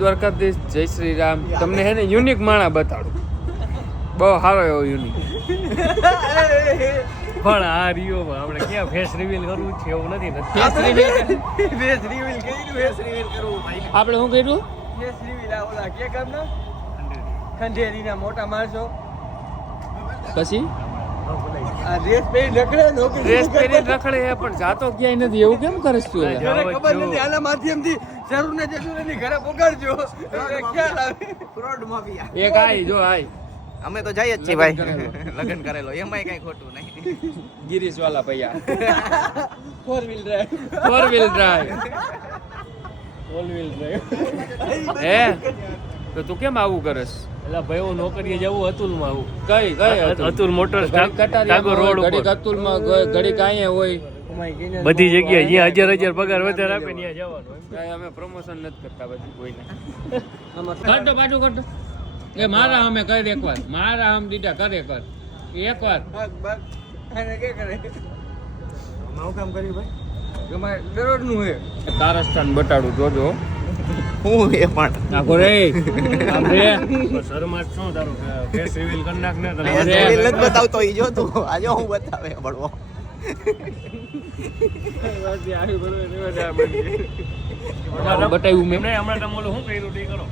દ્વારકાધીશ, જય શ્રી રામ. તમને હે ને યુનિક માણા બતાડું, બહુ સારો એવો યુનિક. પણ આ રિયો આપણે ક્યાં ફેસ રિવીલ કરવું છે એવું નથી. ફેસ રિવીલ આપણે શું કર્યું? ફેસ રિવીલ ઓલા કે ગામના ખંડેરીના મોટા માણસો પછી આ ડ્રેસ પહેરી રખડે નોકરી ડ્રેસ પહેરીને રખડે છે પણ જાતો ક્યાંય નથી. એવું કેમ કરીશ તું? મને ખબર નથી. આના માધ્યમથી જરૂર ને જરૂરની ઘરે પોગાડજો. ખ્યાલ આવે. ફ્રોડ માફિયા એક આઈ જો આઈ અમે તો જઈએ જ છીએ ભાઈ, લગન કરેલો એમાંય કઈ ખોટું નહીં. ગિરીશ વાલા ભૈયા 4 wheel drive 4 wheel drive all wheel drive. હે તો તું કેમ આવું કરસ? એટલે ભાઈ હું નોકરીએ જવું અતુલમાં આવું. કઈ અતુલ મોટર્સ ટાગોર રોડ ઉપર. ઘડીક અતુલમાં ઘડીક અહીંયા હોય. બધી જગ્યાએ જ્યાં 1000 પગાર વધારે આપે ત્યાં જવાનું. કાંઈ અમે પ્રમોશન નથી કરતા બધી કોઈને. કરતો પાછું કરતો એ મારા અમે કર એકવાર, મારા આમ દીધા કરે કર એકવાર. બગ બગ આને કે કરે મારું કામ કર્યું ભાઈ તમારે દરરોજનું હે. તારસ્થાન બતાડું જોજો. હું એ પણ નાખો રે આમ રે શર્મા શું તારું ફેસ રિવીલ કરી નાખ ને તને. નથી બતાવતો ઈ જો તું આજે હું બતાવે બળવો. બતાવ્યું મેં નહીં હમણાં તમે ઓલું શું કર્યું તે કરો.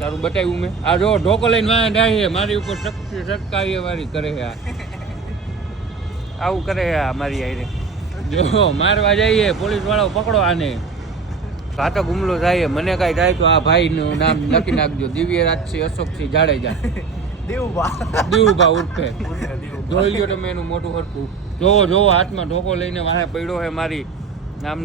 તારું બતાવ્યું મેં. આ જો ઢોકો લઈને વાંહે ડાહી મારી ઉપર સટકાવી વાળી કરે છે. આવું કરે છે મારી આઈ. જો મારવા જઈએ પોલીસ વાળો પકડો આને. ઘાતક હુમલો થાય મને કાંઈ થાય તો આ ભાઈનું નામ લખી નાખજો, દિવ્યરાજસિંહ અશોકસિંહ જાડેજા, દીવુભા ઉર્ફે. જોઈ લ્યો તમે એનું મોટું હરકું. જોવો હાથમાં ઢોકો લઈને વાહે પડ્યો છે મારી નામ